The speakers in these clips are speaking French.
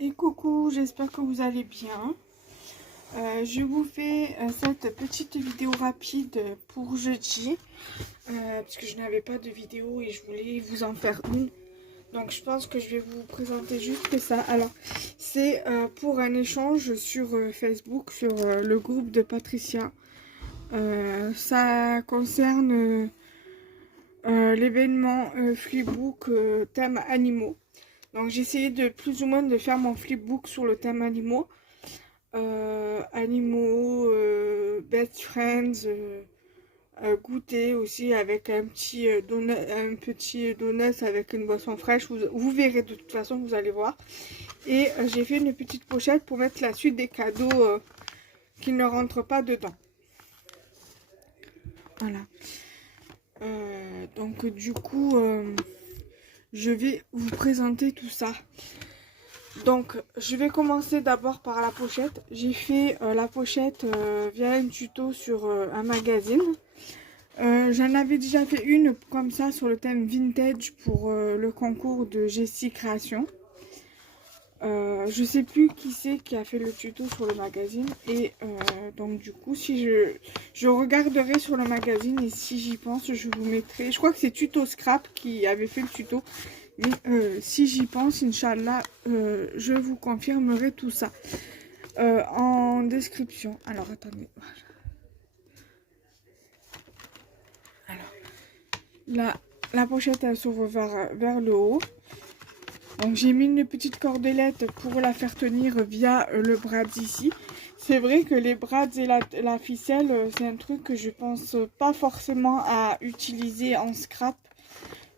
Et coucou, j'espère que vous allez bien. Je vous fais cette petite vidéo rapide pour jeudi. Parce que je n'avais pas de vidéo et je voulais vous en faire une. Donc je pense que je vais vous présenter juste ça. Alors, c'est pour un échange sur Facebook, sur le groupe de Patricia. Ça concerne l'événement Flipbook thème animaux. Donc j'ai essayé de plus ou moins de faire mon flipbook sur le thème animaux. Best friends, goûter aussi avec un petit donut avec une boisson fraîche. Vous verrez de toute façon, vous allez voir. Et j'ai fait une petite pochette pour mettre la suite des cadeaux qui ne rentrent pas dedans. Voilà. Donc du coup, je vais vous présenter tout ça. Donc, je vais commencer d'abord par la pochette. J'ai fait la pochette via un tuto sur un magazine. J'en avais déjà fait une comme ça sur le thème vintage pour le concours de Jessie Création. Je sais plus qui c'est qui a fait le tuto sur le magazine. Et donc du coup, si je regarderai sur le magazine et si j'y pense, je vous mettrai... Je crois que c'est Tuto Scrap qui avait fait le tuto. Mais si j'y pense, Inch'Allah, je vous confirmerai tout ça en description. Alors, attendez. Alors, la pochette, elle s'ouvre vers le haut. Donc, j'ai mis une petite cordelette pour la faire tenir via le brad ici. C'est vrai que les brads et la ficelle, c'est un truc que je pense pas forcément à utiliser en scrap.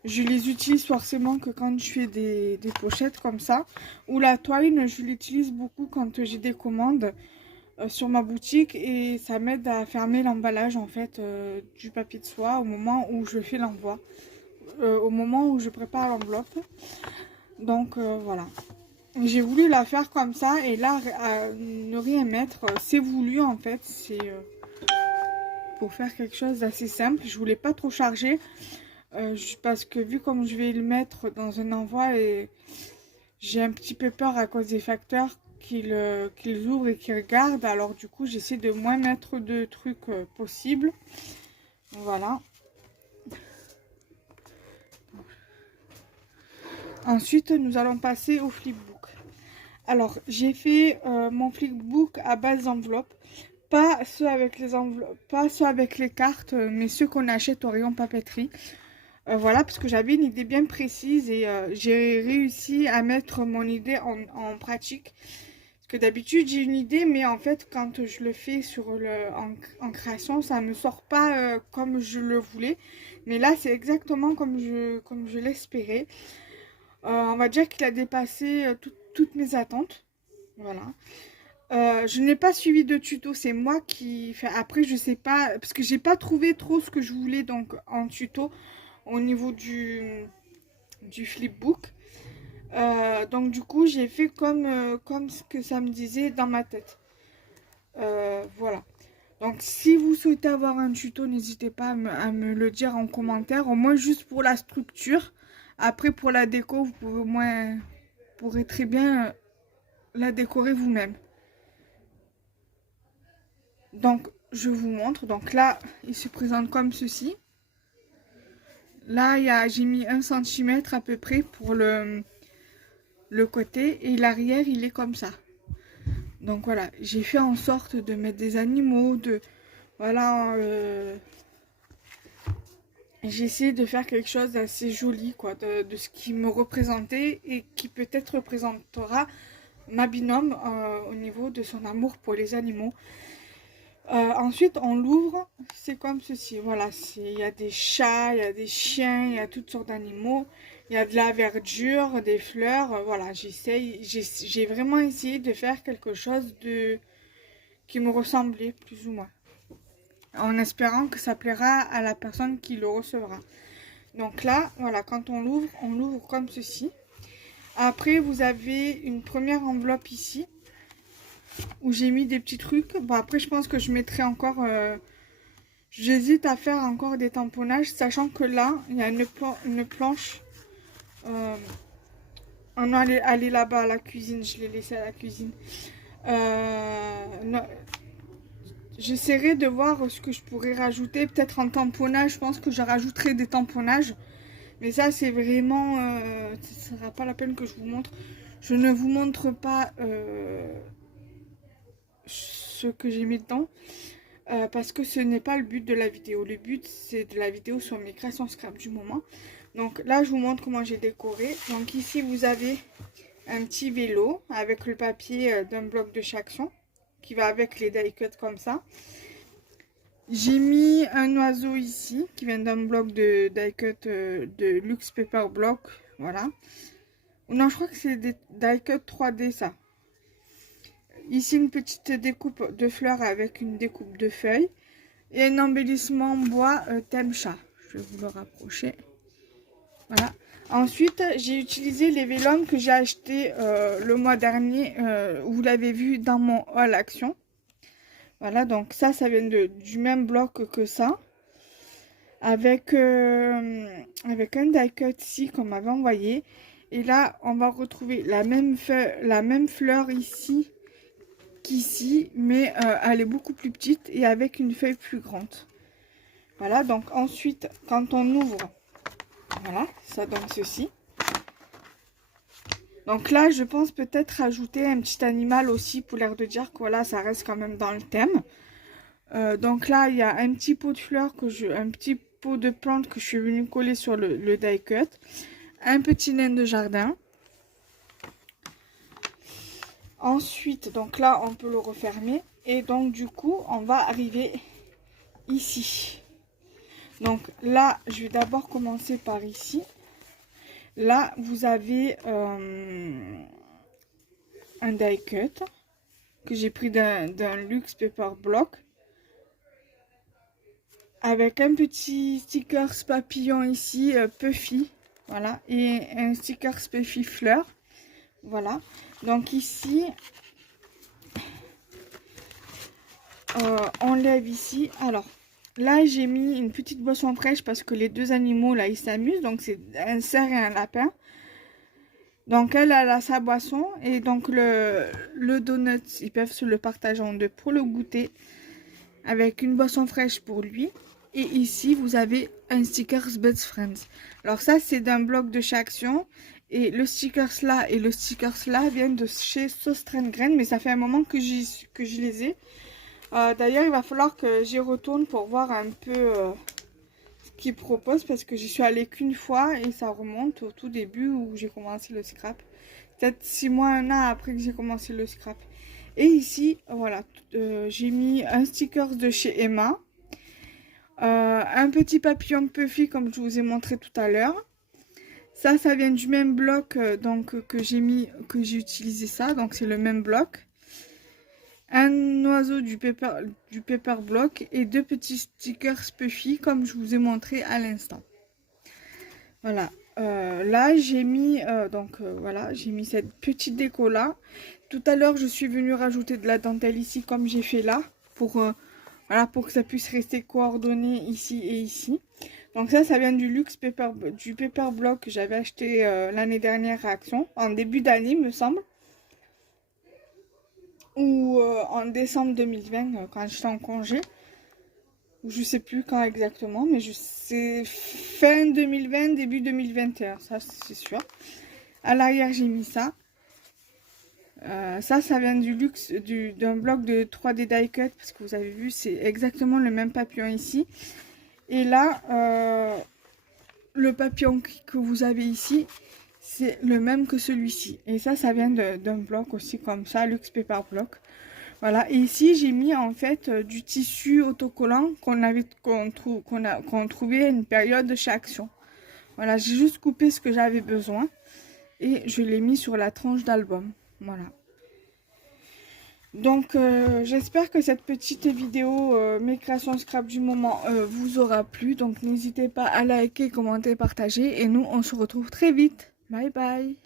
Je les utilise forcément que quand je fais des pochettes comme ça. Ou la twine, je l'utilise beaucoup quand j'ai des commandes sur ma boutique. Et ça m'aide à fermer l'emballage en fait du papier de soie au moment où je fais l'envoi. Au moment où je prépare l'enveloppe. Donc voilà. J'ai voulu la faire comme ça. Et là, ne rien mettre, c'est voulu en fait. C'est pour faire quelque chose d'assez simple. Je voulais pas trop charger. Parce que vu comme je vais le mettre dans un envoi et j'ai un petit peu peur à cause des facteurs qu'ils ouvrent et qu'ils regardent, alors du coup j'essaie de moins mettre de trucs possible. Voilà. Ensuite nous allons passer au flipbook. Alors j'ai fait mon flipbook à base d'enveloppes, pas ceux avec les enveloppes, pas ceux avec les cartes, mais ceux qu'on achète au rayon papeterie. Voilà, parce que j'avais une idée bien précise et j'ai réussi à mettre mon idée en pratique. Parce que d'habitude, j'ai une idée, mais en fait, quand je le fais en création, ça ne me sort pas comme je le voulais. Mais là, c'est exactement comme je l'espérais. On va dire qu'il a dépassé toutes mes attentes. Voilà. Je n'ai pas suivi de tuto, c'est moi qui... Enfin, après, je sais pas, parce que j'ai pas trouvé trop ce que je voulais donc en tuto au niveau du flipbook. Donc du coup j'ai fait comme ce que ça me disait dans ma tête. Voilà. Donc si vous souhaitez avoir un tuto, n'hésitez pas à me le dire en commentaire, au moins juste pour la structure. Après pour la déco, vous pourrez très bien la décorer vous-même. Donc je vous montre. Donc là il se présente comme ceci. Là, j'ai mis 1 cm à peu près pour le côté et l'arrière, il est comme ça. Donc voilà, j'ai fait en sorte de mettre des animaux, voilà, j'ai essayé de faire quelque chose d'assez joli, quoi, de ce qui me représentait et qui peut-être représentera ma binôme au niveau de son amour pour les animaux. Ensuite, on l'ouvre, c'est comme ceci. Voilà, il y a des chats, il y a des chiens, il y a toutes sortes d'animaux. Il y a de la verdure, des fleurs. Voilà, j'ai vraiment essayé de faire quelque chose qui me ressemblait, plus ou moins. En espérant que ça plaira à la personne qui le recevra. Donc là, voilà, quand on l'ouvre comme ceci. Après, vous avez une première enveloppe ici où j'ai mis des petits trucs. Bon, après, je pense que je mettrai encore... j'hésite à faire encore des tamponnages, sachant que là, il y a une planche Oh non, elle est là-bas à la cuisine, je l'ai laissée à la cuisine. Non, j'essaierai de voir ce que je pourrais rajouter, peut-être en tamponnage, je pense que je rajouterai des tamponnages. Mais ça, c'est vraiment... ce ne sera pas la peine que je vous montre. Je ne vous montre pas ce que j'ai mis dedans. Parce que ce n'est pas le but de la vidéo. Le but, c'est de la vidéo sur mes créations scrap du moment. Donc là, je vous montre comment j'ai décoré. Donc ici, vous avez un petit vélo avec le papier d'un bloc de chaque son qui va avec les die cuts comme ça. J'ai mis un oiseau ici qui vient d'un bloc de die cut de Luxe Paper Block. Voilà. Non, je crois que c'est des die cut 3D ça. Ici, une petite découpe de fleurs avec une découpe de feuilles. Et un embellissement bois thème chat. Je vais vous le rapprocher. Voilà. Ensuite, j'ai utilisé les vélums que j'ai acheté le mois dernier. Vous l'avez vu dans mon haul action. Voilà, donc ça vient du même bloc que ça. Avec un die cut ici qu'on m'avait envoyé. Et là, on va retrouver la même fleur ici qu'ici, mais elle est beaucoup plus petite et avec une feuille plus grande. Voilà, donc ensuite, quand on ouvre, voilà, ça donne ceci. Donc là, je pense peut-être rajouter un petit animal aussi pour l'air de dire que voilà, ça reste quand même dans le thème. Donc là, il y a un petit pot de fleurs, un petit pot de plantes que je suis venue coller sur le die cut. Un petit nain de jardin. Ensuite, donc là, on peut le refermer. Et donc, du coup, on va arriver ici. Donc là, je vais d'abord commencer par ici. Là, vous avez un die cut que j'ai pris d'un Luxe Paper Block. Avec un petit stickers papillon ici, Puffy. Voilà. Et un stickers Puffy fleur. Voilà. Donc ici, on lève ici. Alors, là, j'ai mis une petite boisson fraîche parce que les deux animaux, là, ils s'amusent. Donc, c'est un cerf et un lapin. Donc, elle a sa boisson. Et donc, le donut, ils peuvent se le partager en deux pour le goûter. Avec une boisson fraîche pour lui. Et ici, vous avez un stickers Best Friends. Alors, ça, c'est d'un bloc de chez Action. Et le stickers là et le stickers là viennent de chez Sauce Train Grain. Mais ça fait un moment que je les ai. D'ailleurs, il va falloir que j'y retourne pour voir un peu ce qu'ils proposent. Parce que j'y suis allée qu'une fois et ça remonte au tout début où j'ai commencé le scrap. Peut-être 6 mois, 1 an après que j'ai commencé le scrap. Et ici, voilà, j'ai mis un stickers de chez Emma. Un petit papillon Puffy comme je vous ai montré tout à l'heure. Ça vient du même bloc donc que j'ai utilisé ça. Donc c'est le même bloc. Un oiseau du paper block et 2 petits stickers Puffy comme je vous ai montré à l'instant. Voilà. Là j'ai mis voilà, j'ai mis cette petite déco là. Tout à l'heure je suis venue rajouter de la dentelle ici comme j'ai fait là pour voilà, pour que ça puisse rester coordonné ici et ici. Donc ça vient du Luxe Paper Block que j'avais acheté l'année dernière à Action, en début d'année me semble. Ou en décembre 2020 quand j'étais en congé. Je sais plus quand exactement, mais c'est fin 2020, début 2021, ça c'est sûr. À l'arrière j'ai mis ça. Ça vient du luxe d'un bloc de 3D die cut parce que vous avez vu c'est exactement le même papillon ici. Et là le papillon que vous avez ici c'est le même que celui-ci. Et ça vient d'un bloc aussi comme ça, Luxe Paper Block. Voilà, et ici j'ai mis en fait du tissu autocollant qu'on trouvait à une période de chez Action. Voilà, j'ai juste coupé ce que j'avais besoin et je l'ai mis sur la tranche d'album. Voilà. Donc j'espère que cette petite vidéo, mes créations scrap du moment, vous aura plu. Donc n'hésitez pas à liker, commenter, partager et nous on se retrouve très vite. Bye bye.